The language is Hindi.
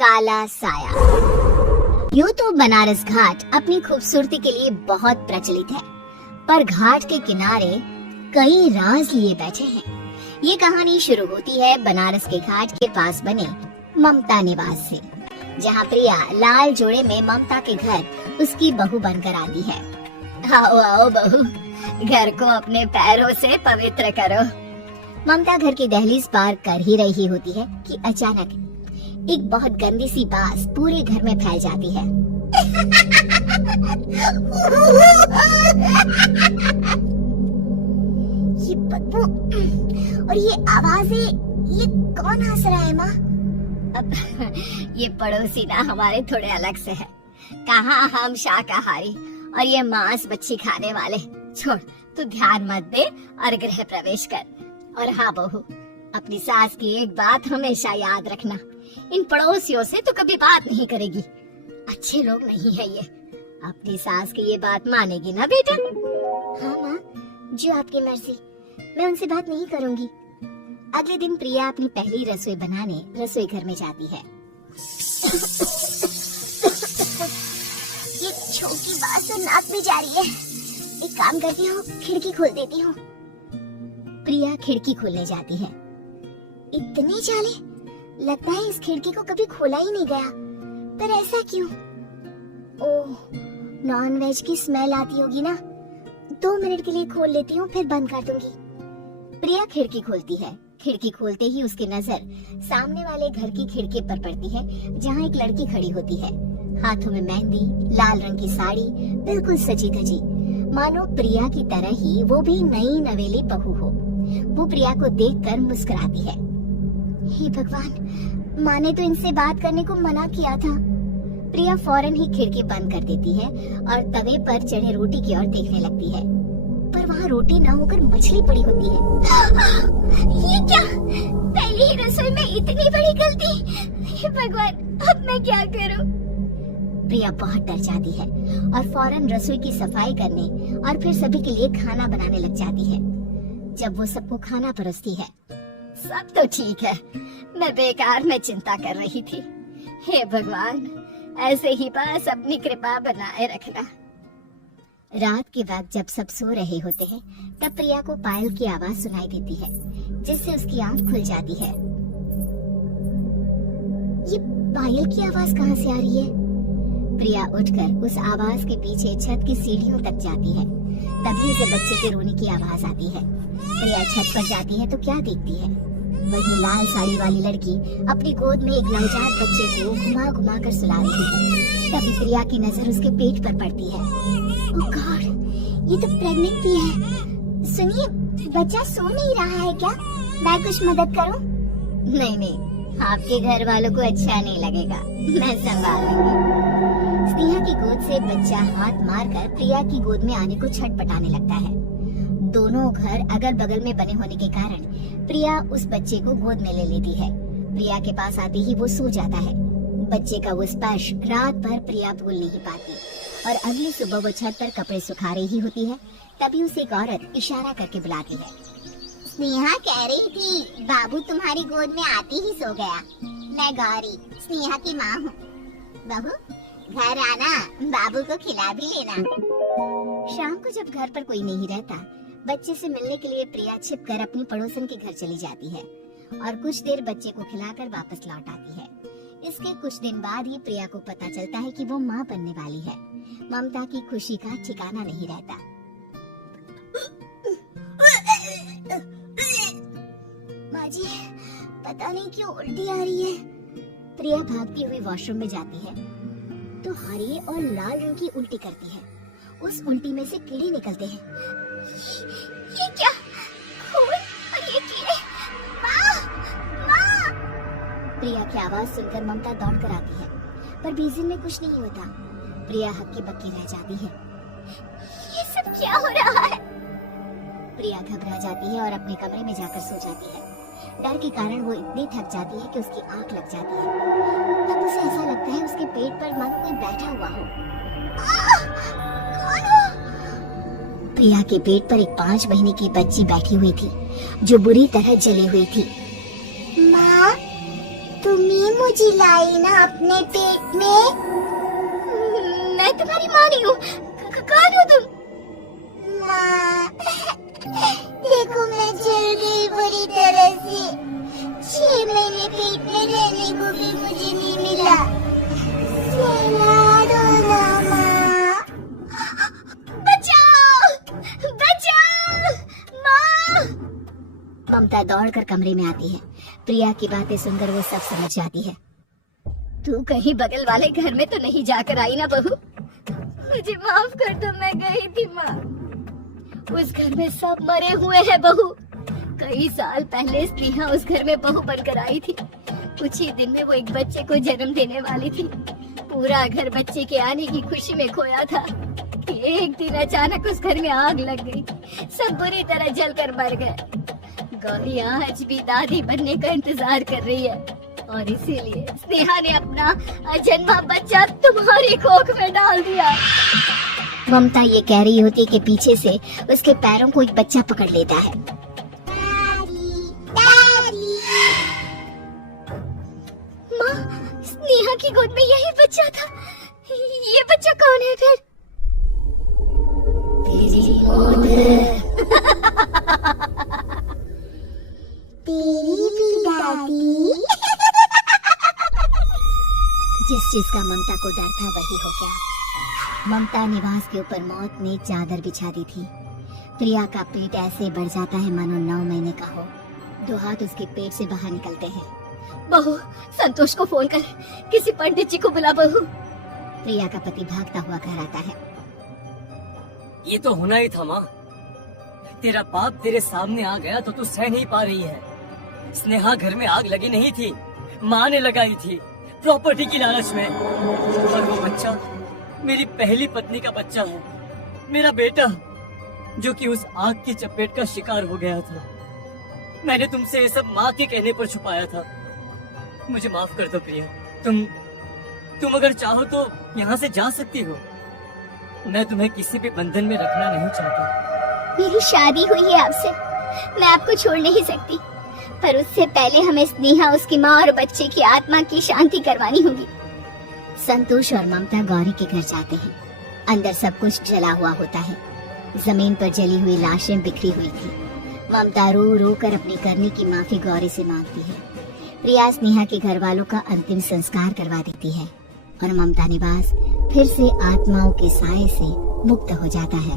काला साया। यूं तो बनारस घाट अपनी खूबसूरती के लिए बहुत प्रचलित है, पर घाट के किनारे कई राज लिए बैठे हैं। ये कहानी शुरू होती है बनारस के घाट के पास बने ममता निवास से, जहाँ प्रिया लाल जोड़े में ममता के घर उसकी बहू बनकर आती है। आओ आओ बहू, घर को अपने पैरों से पवित्र करो। ममता घर की दहलीज पार कर ही रही होती है कि अचानक एक बहुत गंदी सी बास पूरे घर में फैल जाती है। ये बदबू और ये आवाजें, ये कौन हंस रहा है माँ? अब ये पड़ोसी ना हमारे थोड़े अलग से है। कहाँ हम शाकाहारी और ये मांस मच्छी खाने वाले। छोड़, तू ध्यान मत दे और गृह प्रवेश कर। और हाँ बहू, अपनी सास की एक बात हमेशा याद रखना, इन पड़ोसियों से तो कभी बात नहीं करेगी। अच्छे लोग नहीं है ये। अपनी सास की ये बात मानेगी ना बेटा? हाँ माँ, जो आपकी मर्जी, मैं उनसे बात नहीं करूंगी। अगले दिन प्रिया अपनी पहली रसोई बनाने रसोई घर में जाती है। ये छोटी बात तो नाक में जा रही है। एक काम करती हूँ, खिड़की खोल देती हूँ। प्रिया खिड़की खोलने जाती है। इतने जाले, लगता है इस खिड़की को कभी खोला ही नहीं गया। पर ऐसा क्यों? ओह, नॉनवेज की स्मेल आती होगी ना। 2 मिनट के लिए खोल लेती हूँ, फिर बंद कर दूंगी। प्रिया खिड़की खोलती है। खिड़की खोलते ही उसकी नजर सामने वाले घर की खिड़की पर पड़ती है, जहाँ एक लड़की खड़ी होती है, हाथों में मेहंदी, लाल रंग की साड़ी, बिल्कुल सजी धजी, मानो प्रिया की तरह ही वो भी नई नवेली बहू हो। वो प्रिया को देखकर मुस्कुराती है। हे भगवान, माँ ने तो इनसे बात करने को मना किया था। प्रिया फौरन ही खिड़की बंद कर देती है और तवे पर चढ़े रोटी की ओर देखने लगती है, पर वहाँ रोटी न होकर मछली पड़ी होती है। ये क्या? पहली ही रसोई में इतनी बड़ी गलती! हे भगवान, अब मैं क्या करूँ? प्रिया बहुत डर जाती है और फौरन रसोई की सफाई करने और फिर सभी के लिए खाना बनाने लग जाती है। जब वो सबको खाना परोसती है, सब तो ठीक है, मैं बेकार में चिंता कर रही थी। हे भगवान, ऐसे ही बस अपनी कृपा बनाए रखना। रात के वक्त जब सब सो रहे होते हैं, तब प्रिया को पायल की आवाज सुनाई देती है, जिससे उसकी आंख खुल जाती है। ये पायल की आवाज कहाँ से आ रही है? प्रिया उठकर उस आवाज के पीछे छत की सीढ़ियों तक जाती है। तभी उसे बच्चे के रोने की आवाज आती है। प्रिया छत पर जाती है तो क्या देखती है? वही लाल साड़ी वाली लड़की अपनी गोद में एक नवजात बच्चे को घुमा घुमा कर सुला रही है। तभी प्रिया की नजर उसके पेट पर पड़ती है। ओह गॉड, ये तो प्रेग्नेंट भी है। सुनिए, बच्चा सो नहीं रहा है क्या? मैं कुछ मदद करूं? नहीं नहीं, आपके घर वालों को अच्छा नहीं लगेगा, मैं संभाल लूंगी। स्नेहा की गोद से बच्चा हाथ मारकर प्रिया की गोद में आने को छटपटाने लगता है। दोनों घर अगल बगल में बने होने के कारण प्रिया उस बच्चे को गोद में ले लेती है। प्रिया के पास आते ही वो सो जाता है। बच्चे का वो स्पर्श रात भर प्रिया भूल नहीं पाती और अगली सुबह वो छत पर कपड़े सुखा रही होती है। तभी उसे एक औरत इशारा करके बुलाती है। स्नेहा कह रही थी, बाबू तुम्हारी गोद में आते ही सो गया। मैं गौरी, स्नेहा की माँ हूँ। बहू, घर आना, बाबू को खिला भी लेना। शाम को जब घर पर कोई नहीं रहता, बच्चे से मिलने के लिए प्रिया छिपकर अपनी पड़ोसन के घर चली जाती है और कुछ देर बच्चे को खिलाकर वापस लौट आती है। इसके कुछ दिन बाद ही प्रिया को पता चलता है कि वो माँ बनने वाली है। ममता की खुशी का ठिकाना नहीं रहता। माँ जी, पता नहीं क्यों उल्टी आ रही है। प्रिया भागती हुई वॉशरूम में जाती है तो हरी और लाल रंग की उल्टी करती है। उस उल्टी में से कीड़े निकलते हैं। ये क्या? खून और ये कीड़े! माँ! माँ! प्रिया की आवाज सुनकर ममता दौड़ कर आती है, पर बेसिन में कुछ नहीं होता। प्रिया हक्की बक्की रह जाती है। ये सब क्या हो रहा है? प्रिया घबरा जाती है और अपने कमरे में जाकर सो जाती है। डर के कारण वो इतनी थक जाती है कि उसकी आंख लग जाती है। तब उसे ऐसा लगता है उसके पेट पर मानो कोई बैठा हुआ हो। कौन हो? प्रिया के पेट पर एक 5 महीने की बच्ची बैठी हुई थी, जो बुरी तरह जली हुई थी। माँ, तुम्हें मुझे लाई ना अपने पेट में। मैं तुम्हारी माँ नहीं हूँ। कौन हो तुम? माँ, देखो मैं जल गई बुरी तरह से। 6 महीने पेट में रहने को भी मुझे नहीं मिला। सहला दो ना माँ। बचाओ, बचाओ, माँ। ममता दौड़कर कमरे में आती है। प्रिया की बातें सुनकर वो सब समझ जाती है। तू कहीं बगल वाले घर में तो नहीं जाकर आई ना बहू? मुझे माफ कर दो, मैं गई थी माँ। उस घर में सब मरे हुए हैं बहू। कई साल पहले स्नेहा उस घर में बहू बनकर आई थी। कुछ ही दिन में वो एक बच्चे को जन्म देने वाली थी। पूरा घर बच्चे के आने की खुशी में खोया था। एक दिन अचानक उस घर में आग लग गई। सब बुरी तरह जलकर मर गए। गौरी आज भी दादी बनने का इंतजार कर रही है और इसीलिए स्नेहा ने अपना अजन्मा बच्चा तुम्हारी कोख में डाल दिया। ममता ये कह रही होती कि पीछे से उसके पैरों को एक बच्चा पकड़ लेता है। माँ, स्नेहा की गोद में यही बच्चा था। ये बच्चा कौन है फिर? तेरी मौत। तेरी भी दादी। जिस चीज का ममता को डर था वही हो गया। ममता निवास के ऊपर मौत ने चादर बिछा दी थी। प्रिया का पेट ऐसे बढ़ जाता है मानो 9 महीने का हो। 2 हाथ उसके पेट से बाहर निकलते हैं। बहू, संतोष को फोन कर, किसी पंडित जी को बुला बहू। प्रिया का पति भागता हुआ घर आता है। ये तो होना ही था माँ। तेरा बाप तेरे सामने आ गया तो तू सह नहीं पा रही है। स्नेहा घर में आग लगी नहीं थी, माँ ने लगाई थी, प्रॉपर्टी की लालच में। और वो बच्चा मेरी पहली पत्नी का बच्चा है, मेरा बेटा, जो कि उस आग की चपेट का शिकार हो गया था। मैंने तुमसे ये सब माँ के कहने पर छुपाया था। मुझे माफ कर दो प्रिया। तुम अगर चाहो तो यहाँ से जा सकती हो। मैं तुम्हें किसी भी बंधन में रखना नहीं चाहता। मेरी शादी हुई है आपसे, मैं आपको छोड़ नहीं सकती, पर उससे पहले हमें स्नेहा, उसकी माँ और बच्चे की आत्मा की शांति करवानी होगी। संतोष और ममता गौरी के घर जाते हैं। अंदर सब कुछ जला हुआ होता है। जमीन पर जली हुई लाशें बिखरी हुई थी। ममता रो रो कर अपनी करने की माफी गौरी से मांगती है। प्रिया स्नेहा के घर वालों का अंतिम संस्कार करवा देती है और ममता निवास फिर से आत्माओं के साए से मुक्त हो जाता है।